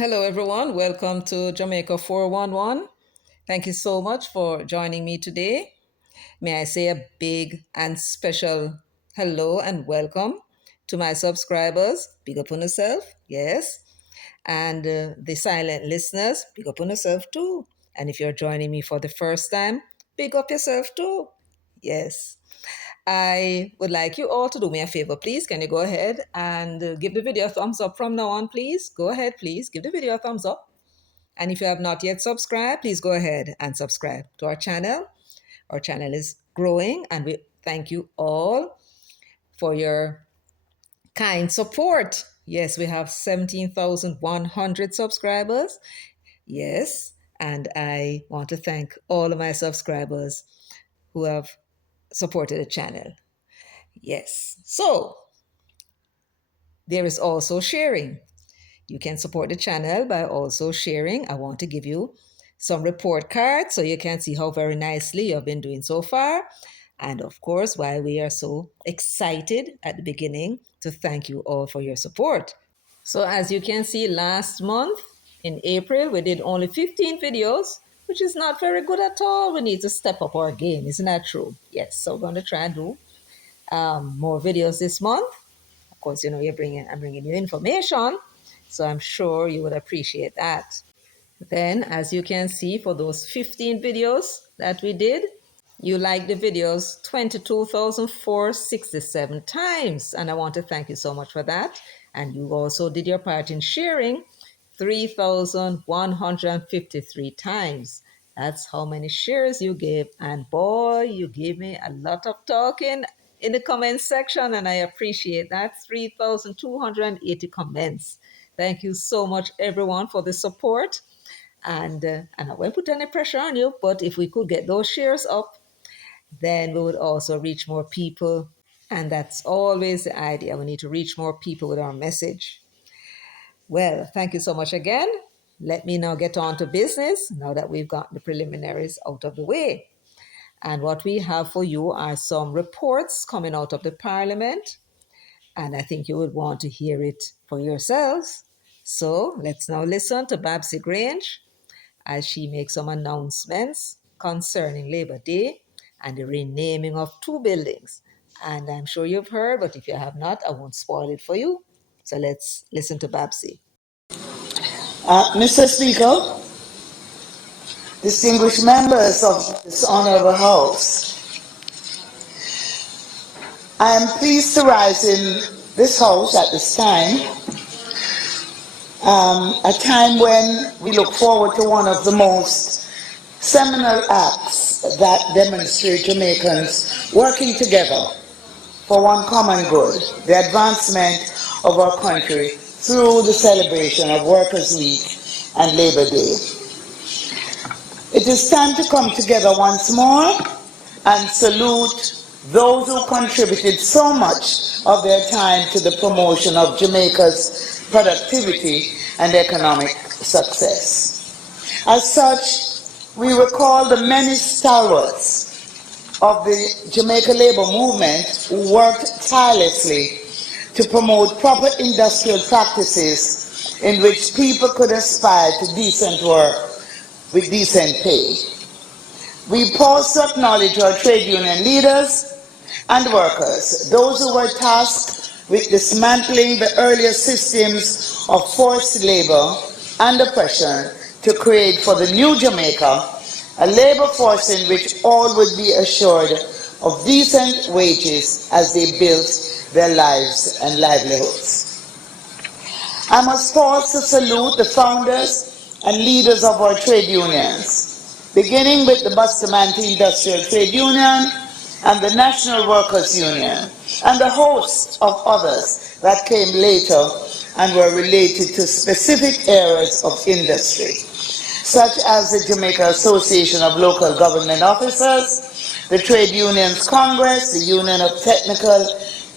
Hello, everyone. Welcome to Jamaica 411. Thank you so much for joining me today. May I say a big and special hello and welcome to my subscribers. Big up on yourself, yes. And the silent listeners, big up on yourself too. And if you're joining me for the first time, big up yourself too, yes. I would like you all to do me a favor, please. Can you go ahead and give the video a thumbs up from now on, please? Go ahead, please. Give the video a thumbs up. And if you have not yet subscribed, please go ahead and subscribe to our channel. Our channel is growing, and we thank you all for your kind support. Yes, we have 17,100 subscribers. Yes, and I want to thank all of my subscribers who have supported the channel. Yes, so there is also sharing. You can support the channel by also sharing. I want to give you some report cards so you can see how very nicely you've been doing so far. And of course, why we are so excited at the beginning to thank you all for your support. So as you can see, last month in April, we did only 15 videos, which is not very good at all. We need to step up our game. Isn't that true? Yes. So we're going to try and do more videos this month. Of course, you know, I'm bringing you information, so I'm sure you would appreciate that. Then, as you can see, for those 15 videos that we did, you liked the videos 22,467 times. And I want to thank you so much for that. And you also did your part in sharing 3,153 times. That's how many shares you gave. And boy, you gave me a lot of talking in the comments section, and I appreciate that. 3,280 comments. Thank you so much, everyone, for the support. And I won't put any pressure on you, but if we could get those shares up, then we would also reach more people. And that's always the idea. We need to reach more people with our message. Well, thank you so much again. Let me now get on to business now that we've got the preliminaries out of the way. And what we have for you are some reports coming out of the Parliament. And I think you would want to hear it for yourselves. So let's now listen to Babsy Grange as she makes some announcements concerning Labor Day and the renaming of two buildings. And I'm sure you've heard, but if you have not, I won't spoil it for you. So let's listen to Babsy. Mr. Speaker, distinguished members of this honorable House, I am pleased to rise in this House at this time, a time when we look forward to one of the most seminal acts that demonstrate Jamaicans working together for one common good, the advancement of our country through the celebration of Workers' Week and Labor Day. It is time to come together once more and salute those who contributed so much of their time to the promotion of Jamaica's productivity and economic success. As such, we recall the many stalwarts of the Jamaica labor movement who worked tirelessly to promote proper industrial practices in which people could aspire to decent work with decent pay. We pause to acknowledge our trade union leaders and workers, those who were tasked with dismantling the earlier systems of forced labor and oppression to create for the new Jamaica a labor force in which all would be assured of decent wages as they built their lives and livelihoods. I must pause to salute the founders and leaders of our trade unions, beginning with the Bustamante Industrial Trade Union and the National Workers Union, and a host of others that came later and were related to specific areas of industry, such as the Jamaica Association of Local Government Officers, the Trade Unions Congress, the Union of Technical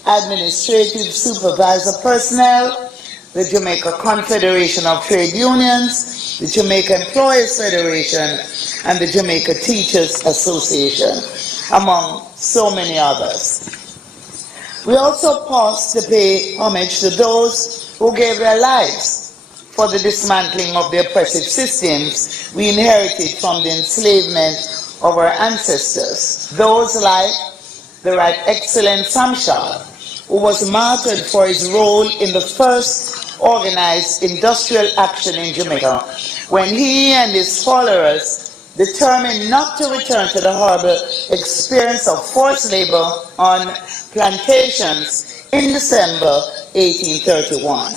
Administrative Supervisor Personnel, the Jamaica Confederation of Trade Unions, the Jamaica Employers Federation, and the Jamaica Teachers Association, among so many others. We also pause to pay homage to those who gave their lives for the dismantling of the oppressive systems we inherited from the enslavement of our ancestors. Those like the Right Excellent Samshar, who was martyred for his role in the first organized industrial action in Jamaica, when he and his followers determined not to return to the horrible experience of forced labor on plantations in December 1831.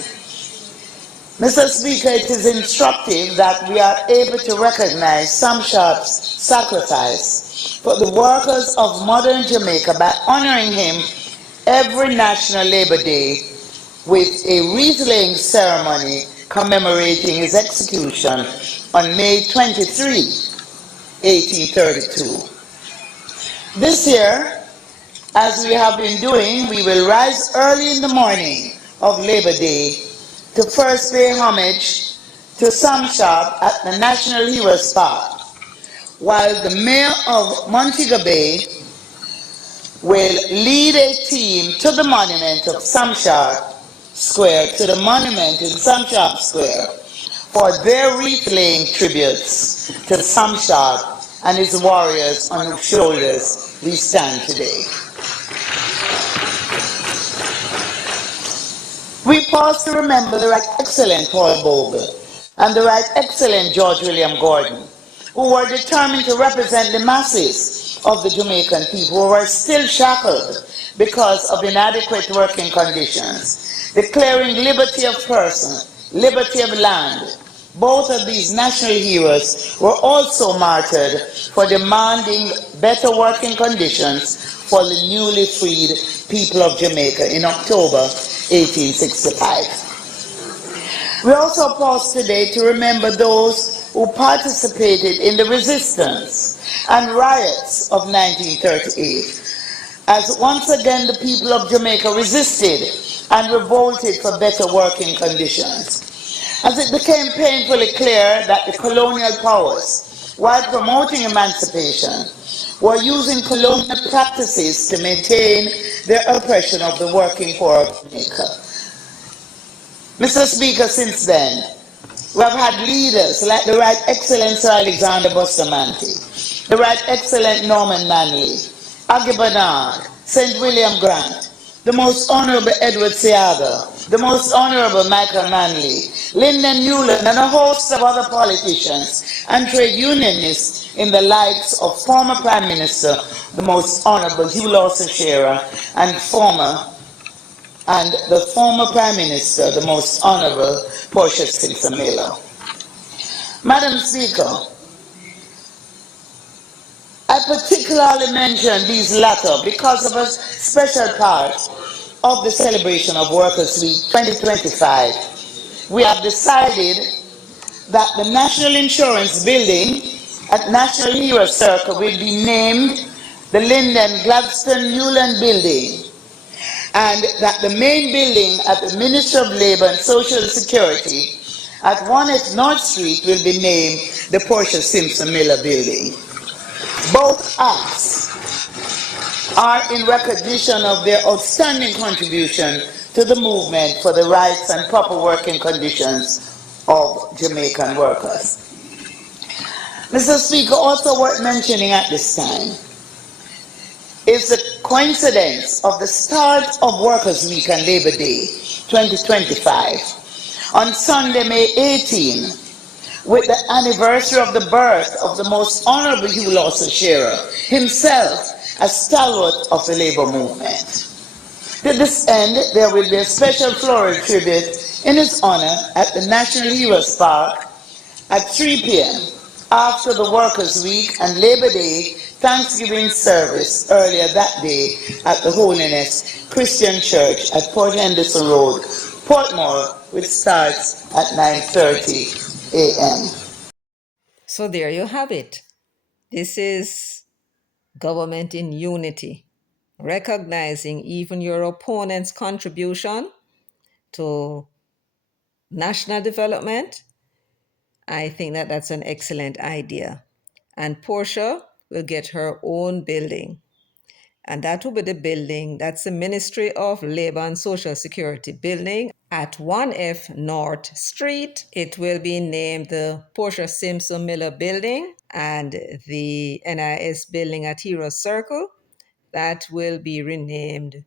Mr. Speaker, it is instructive that we are able to recognize Sam Sharp's sacrifice for the workers of modern Jamaica by honoring him every National Labor Day with a wreath-laying ceremony commemorating his execution on May 23, 1832. This year, as we have been doing, we will rise early in the morning of Labor Day to first pay homage to Sam Sharp at the National Heroes Park, while the mayor of Montego Bay will lead a team to the monument of Sam Sharp Square, to the monument in Sam Sharp Square, for their wreath-laying tributes to Sam Sharp and his warriors on whose shoulders we stand today. We pause to remember the Right Excellent Paul Bogle and the Right Excellent George William Gordon, who were determined to represent the masses of the Jamaican people who were still shackled because of inadequate working conditions, declaring liberty of person, liberty of land. Both of these national heroes were also martyred for demanding better working conditions for the newly freed people of Jamaica in October 1865. We also pause today to remember those who participated in the resistance and riots of 1938, as once again the people of Jamaica resisted and revolted for better working conditions. As it became painfully clear that the colonial powers, while promoting emancipation, were using colonial practices to maintain their oppression of the working poor of Jamaica. Mr. Speaker, since then, we have had leaders like the Right Excellent Sir Alexander Bustamante, the Right Excellent Norman Manley, Aggie Bernard, St. William Grant, the Most Honorable Edward Seaga, the Most Honorable Michael Manley, Lynden, Newland, and a host of other politicians and trade unionists in the likes of former Prime Minister, the Most Honorable Hugh Lawson Shearer, and the former Prime Minister, the Most Honorable Portia Simpson. Madam Speaker, I particularly mention these latter because of a special part of the celebration of Workers' Week 2025. We have decided that the National Insurance Building at National Hero Circle will be named the Lynden Gladstone Newland Building, and that the main building at the Ministry of Labour and Social Security at 1F North Street will be named the Portia Simpson Miller Building. Both acts are in recognition of their outstanding contribution to the movement for the rights and proper working conditions of Jamaican workers. Mr. Speaker, also worth mentioning at this time is the coincidence of the start of Workers' Week and Labor Day 2025 on Sunday, May 18, with the anniversary of the birth of the Most Honorable Hugh Lawson Shearer, himself a stalwart of the labor movement. To this end, there will be a special floral tribute in his honor at the National Heroes Park at 3 p.m. after the Workers' Week and Labor Day Thanksgiving service earlier that day at the Holiness Christian Church at Port Henderson Road, Portmore, which starts at 9:30 a.m. So there you have it. This is government in unity, recognizing even your opponent's contribution to national development. I think that that's an excellent idea. And Portia will get her own building. And that will be the building, that's the Ministry of Labor and Social Security building at 1F North Street. It will be named the Portia Simpson Miller building, and the NIS building at Hero Circle, that will be renamed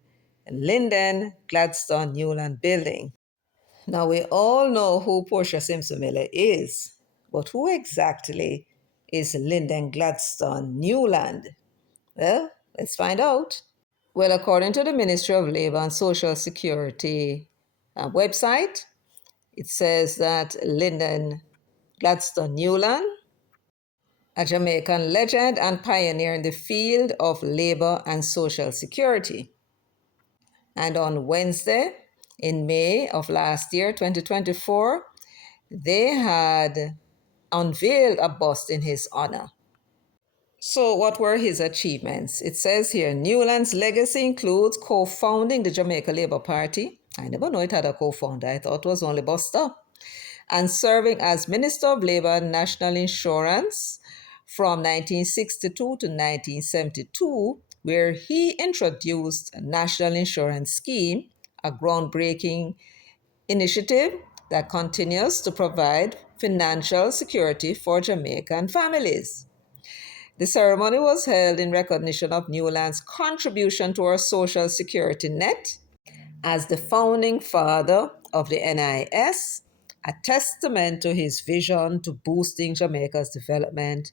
Lynden Gladstone Newland building. Now we all know who Portia Simpson Miller is, but who exactly is Lynden Gladstone Newland? Well, let's find out. Well, according to the Ministry of Labor and Social Security website, it says that Lynden Gladstone Newland, a Jamaican legend and pioneer in the field of labor and social security. And on Wednesday, in May of last year, 2024, they had unveiled a bust in his honor. So, what were his achievements? It says here Newland's legacy includes co founding the Jamaica Labour Party. I never know it had a co founder, I thought it was only Buster. And serving as Minister of Labour and National Insurance from 1962 to 1972, where he introduced a national insurance scheme, a groundbreaking initiative that continues to provide financial security for Jamaican families. The ceremony was held in recognition of Newland's contribution to our social security net as the founding father of the NIS, a testament to his vision to boosting Jamaica's development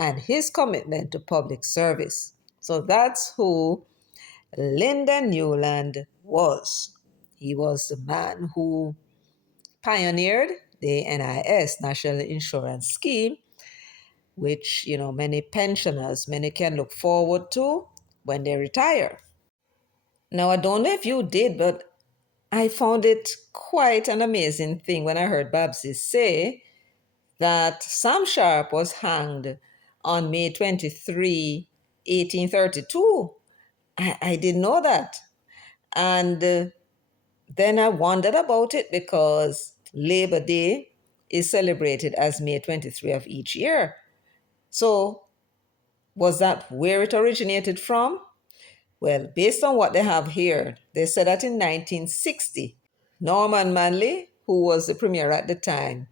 and his commitment to public service. So that's who Lynden Newland was. He was the man who pioneered the NIS, National Insurance Scheme, which, many pensioners, many can look forward to when they retire. Now, I don't know if you did, but I found it quite an amazing thing when I heard Babsy say that Sam Sharp was hanged on May 23, 1832. I didn't know that. And then I wondered about it because Labor Day is celebrated as May 23 of each year. So, was that where it originated from? Well, based on what they have here, they said that in 1960, Norman Manley, who was the premier at the time,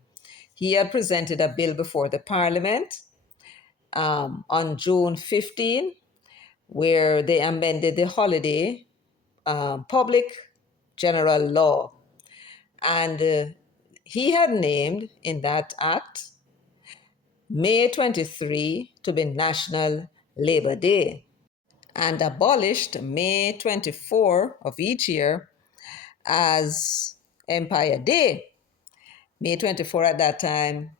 he had presented a bill before the Parliament on June 15, where they amended the holiday public general law. And he had named in that act May 23 to be National Labor Day and abolished May 24 of each year as Empire Day. May 24 at that time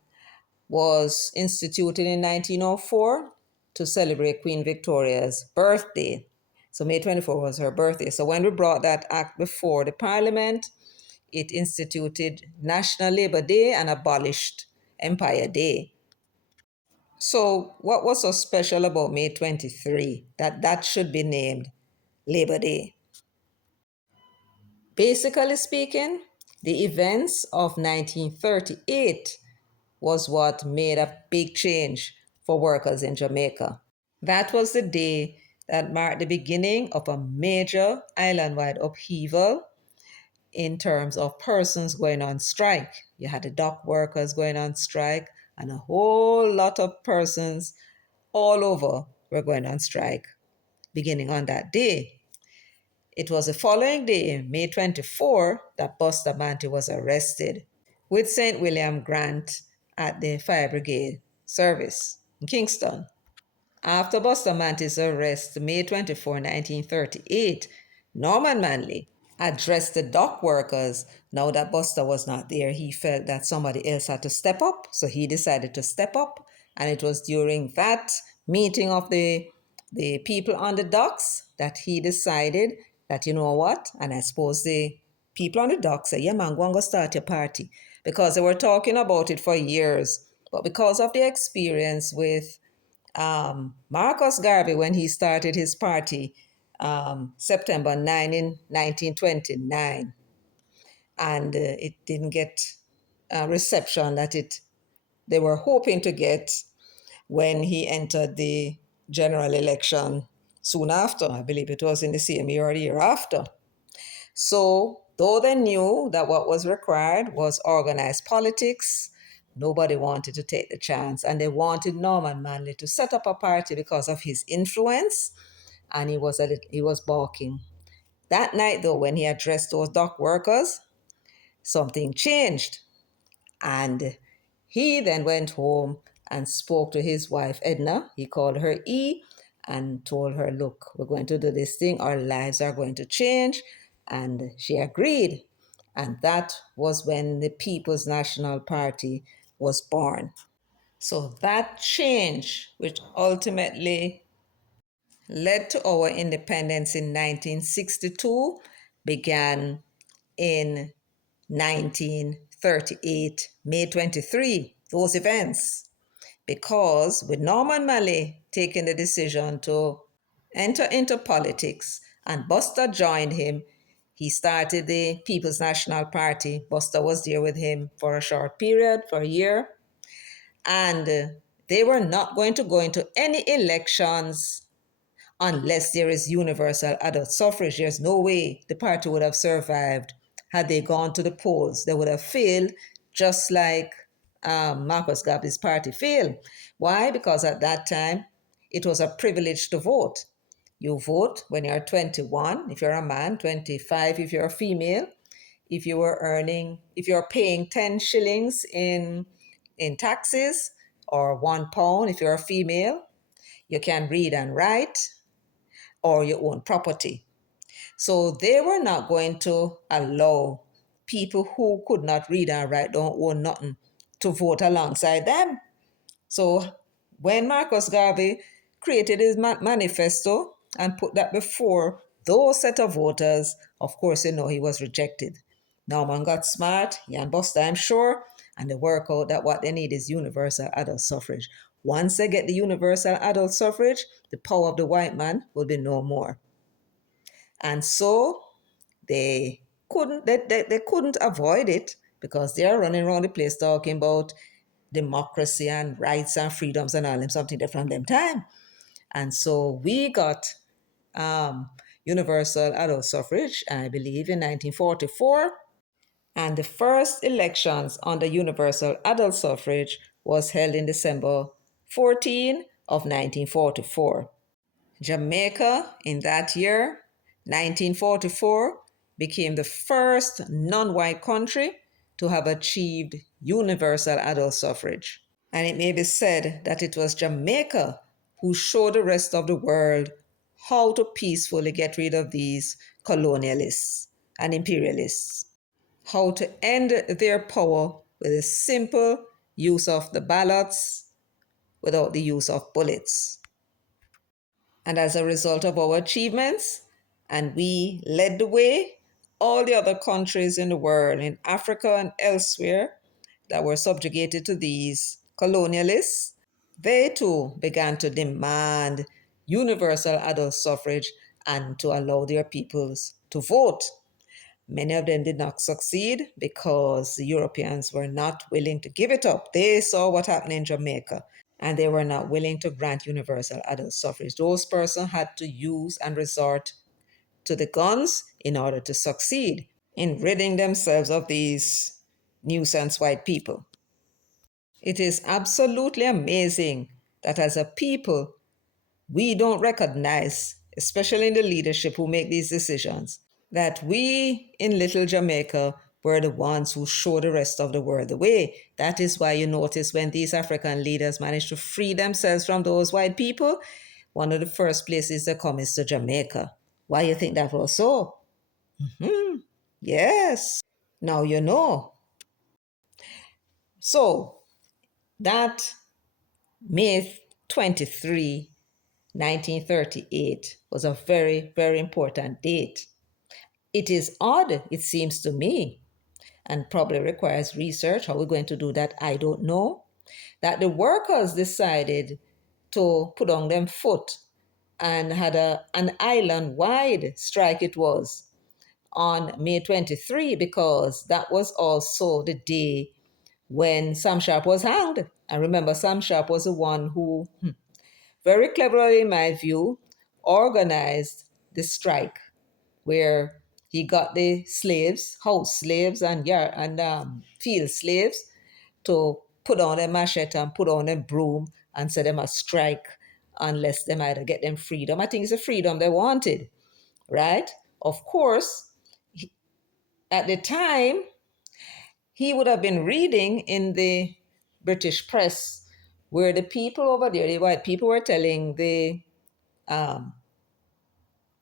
was instituted in 1904 to celebrate Queen Victoria's birthday. So May 24 was her birthday. So when we brought that act before the Parliament, it instituted National Labor Day and abolished Empire Day. So what was so special about May 23 that should be named Labor Day? Basically speaking, the events of 1938 was what made a big change for workers in Jamaica. That was the day that marked the beginning of a major island-wide upheaval in terms of persons going on strike. You had the dock workers going on strike, and a whole lot of persons all over were going on strike beginning on that day. It was the following day, May 24, that Buster Manty was arrested with St. William Grant at the Fire Brigade service in Kingston. After Buster Manty's arrest, May 24, 1938, Norman Manley addressed the dock workers. Now that Buster was not there, he felt that somebody else had to step up, so he decided to step up. And it was during that meeting of the people on the docks that he decided that, you know what, and I suppose the people on the docks said, yeah man, go and go start your party. Because they were talking about it for years. But because of the experience with Marcus Garvey when he started his party September 9 in 1929, and it didn't get reception that they were hoping to get when he entered the general election soon after. I believe it was in the same year or the year after. So, though they knew that what was required was organized politics, nobody wanted to take the chance. And they wanted Norman Manley to set up a party because of his influence, and he was balking. That night, though, when he addressed those dock workers, something changed. And he then went home and spoke to his wife, Edna. He called her E and told her, look, we're going to do this thing. Our lives are going to change. And she agreed. And that was when the People's National Party was born. So that change, which ultimately led to our independence in 1962, began in 1938, May 23, those events. Because with Norman Malley taking the decision to enter into politics and Buster joined him, he started the People's National Party. Buster was there with him for a short period, for a year. And they were not going to go into any elections unless there is universal adult suffrage. There's no way the party would have survived had they gone to the polls. They would have failed, just like Marcus Garvey's party failed. Why? Because at that time, it was a privilege to vote. You vote when you're 21, if you're a man, 25 if you're a female. If you're paying 10 shillings in taxes, or £1 if you're a female, you can read and write, or your own property. So they were not going to allow people who could not read and write, don't own nothing, to vote alongside them. So when Marcus Garvey created his manifesto and put that before those set of voters, of course, he was rejected. Norman got smart, he and Buster, I'm sure, and they work out that what they need is universal adult suffrage. Once they get the universal adult suffrage, the power of the white man will be no more. And so they couldn't avoid it, because they are running around the place talking about democracy and rights and freedoms and all them, something different from them time. And so we got universal adult suffrage, I believe, in 1944. And the first elections on the universal adult suffrage was held in December 14 of 1944. Jamaica in that year, 1944, became the first non-white country to have achieved universal adult suffrage. And it may be said that it was Jamaica who showed the rest of the world how to peacefully get rid of these colonialists and imperialists, how to end their power with a simple use of the ballots without the use of bullets. And as a result of our achievements, and we led the way, all the other countries in the world, in Africa and elsewhere, that were subjugated to these colonialists, they too began to demand universal adult suffrage and to allow their peoples to vote. Many of them did not succeed because the Europeans were not willing to give it up. They saw what happened in Jamaica, and they were not willing to grant universal adult suffrage. Those persons had to use and resort to the guns in order to succeed in ridding themselves of these nuisance white people. It is absolutely amazing that as a people, we don't recognize, especially in the leadership who make these decisions, that we in Little Jamaica were the ones who show the rest of the world the way. That is why you notice when these African leaders manage to free themselves from those white people, one of the first places they come is to Jamaica. Why you think that was so? Yes. Now you know. So that May 23, 1938 was a very, very important date. It is odd, it seems to me, and probably requires research. How we're going to do that, I don't know. That the workers decided to put on them foot and had an island-wide strike it was on May 23, because that was also the day when Sam Sharp was hanged. I remember Sam Sharp was the one who, very cleverly in my view, organized the strike where he got the slaves, house slaves and field slaves, to put on a machete and put on a broom and say them a strike unless they might get them freedom. I think it's a freedom they wanted, right? Of course, at the time, he would have been reading in the British press where the people over there, the white people, were telling the um,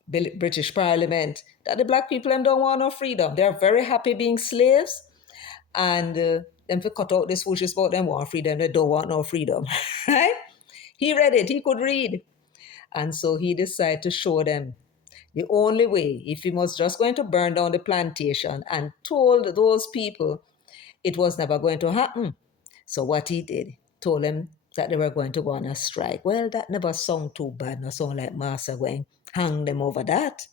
British Parliament that the black people them don't want no freedom. They're very happy being slaves, and them to cut out this foolishness about them want freedom. They don't want no freedom, right? He read it. He could read, and so he decided to show them the only way, if he was just going to burn down the plantation, and told those people it was never going to happen. So what he did, told them that they were going to go on a strike. Well, that never sound too bad. Not sound like Master going hang them over that.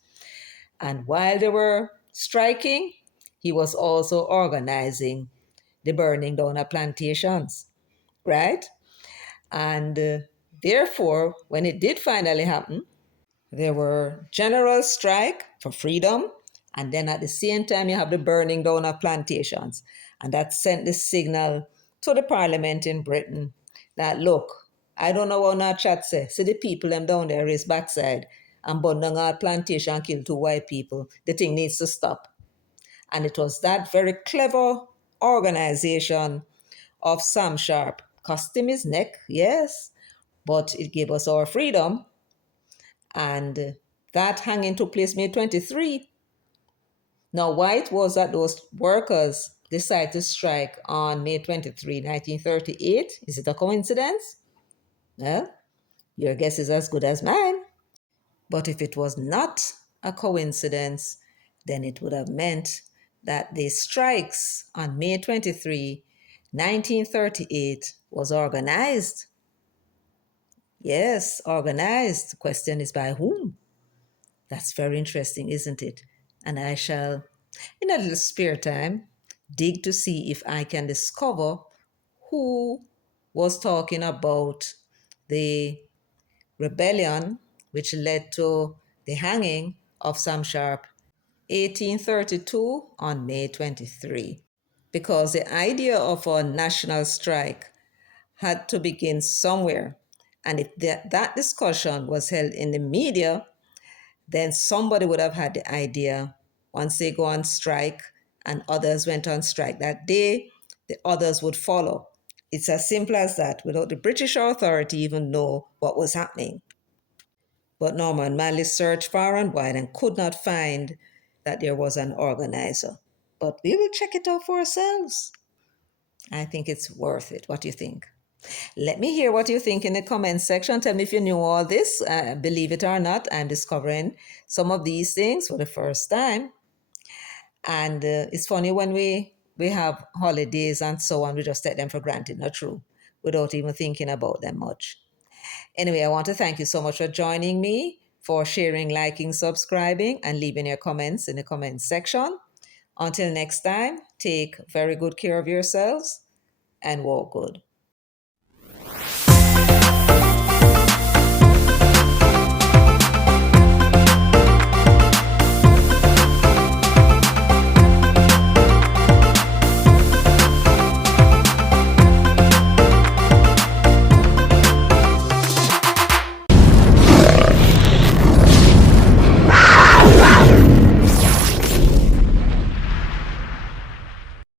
And while they were striking, he was also organizing the burning down of plantations, right? And therefore, when it did finally happen, there were general strike for freedom, and then at the same time you have the burning down of plantations. And that sent the signal to the parliament in Britain that, look, I don't know what our chat say. See the people them down there raise backside and burn down our plantation and kill two white people. The thing needs to stop. And it was that very clever organization of Sam Sharp. Cost him his neck, yes, but it gave us our freedom. And that hanging took place May 23. Now, why it was that those workers decided to strike on May 23, 1938? Is it a coincidence? Well, your guess is as good as mine. But if it was not a coincidence, then it would have meant that the strikes on May 23, 1938 was organized. Yes, organized. The question is by whom? That's very interesting, isn't it? And I shall, in a little spare time, dig to see if I can discover who was talking about the rebellion which led to the hanging of Sam Sharp 1832 on May 23. Because the idea of a national strike had to begin somewhere. And if that discussion was held in the media, then somebody would have had the idea once they go on strike and others went on strike that day, the others would follow. It's as simple as that, without the British authority even know what was happening. But Norman Manley searched far and wide and could not find that there was an organizer. But we will check it out for ourselves. I think it's worth it. What do you think? Let me hear what you think in the comments section. Tell me if you knew all this. Believe it or not, I'm discovering some of these things for the first time. And it's funny when we have holidays and so on, we just take them for granted, not true, without even thinking about them much. Anyway, I want to thank you so much for joining me, for sharing, liking, subscribing, and leaving your comments in the comments section. Until next time, take very good care of yourselves and walk good.